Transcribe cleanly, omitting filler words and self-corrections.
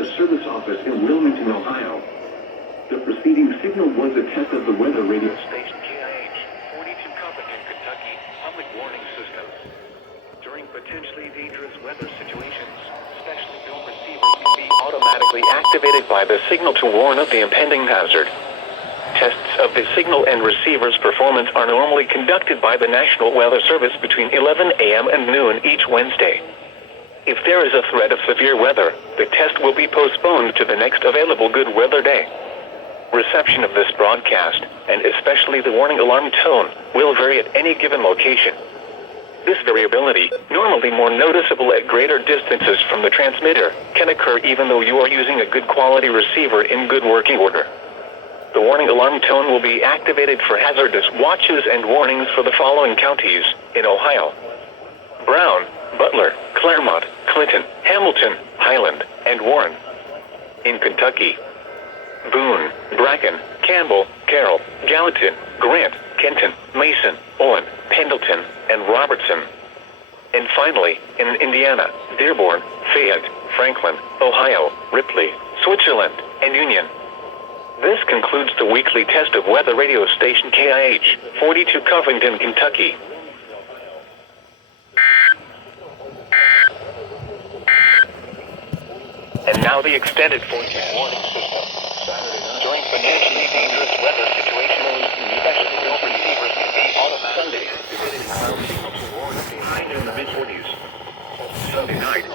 Weather Service Office in Wilmington, Ohio. The preceding signal was a test of the weather radio station KIH 42 Company in Kentucky public warning system. During potentially dangerous weather situations, specially built receivers can be automatically activated by the signal to warn of the impending hazard. Tests of the signal and receiver's performance are normally conducted by the National Weather Service between 11 a.m. and noon each Wednesday. If there is a threat of severe weather, the test will be postponed to the next available good weather day. Reception of this broadcast, and especially the warning alarm tone, will vary at any given location. This variability, normally more noticeable at greater distances from the transmitter, can occur even though you are using a good quality receiver in good working order. The warning alarm tone will be activated for hazardous watches and warnings for the following counties in Ohio: Brown, Butler, Claremont, Clinton, Hamilton, Highland, and Warren. In Kentucky: Boone, Bracken, Campbell, Carroll, Gallatin, Grant, Kenton, Mason, Owen, Pendleton, and Robertson. And finally, in Indiana: Dearborn, Fayette, Franklin, Ohio, Ripley, Switzerland, and Union. This concludes the weekly test of weather radio station KIH 42 Covington, Kentucky. And now the extended forecast warning system. During potentially dangerous weather situations, specially built receivers can be automatically activated while signal to warn of the high in the mid-40s. Sunday night,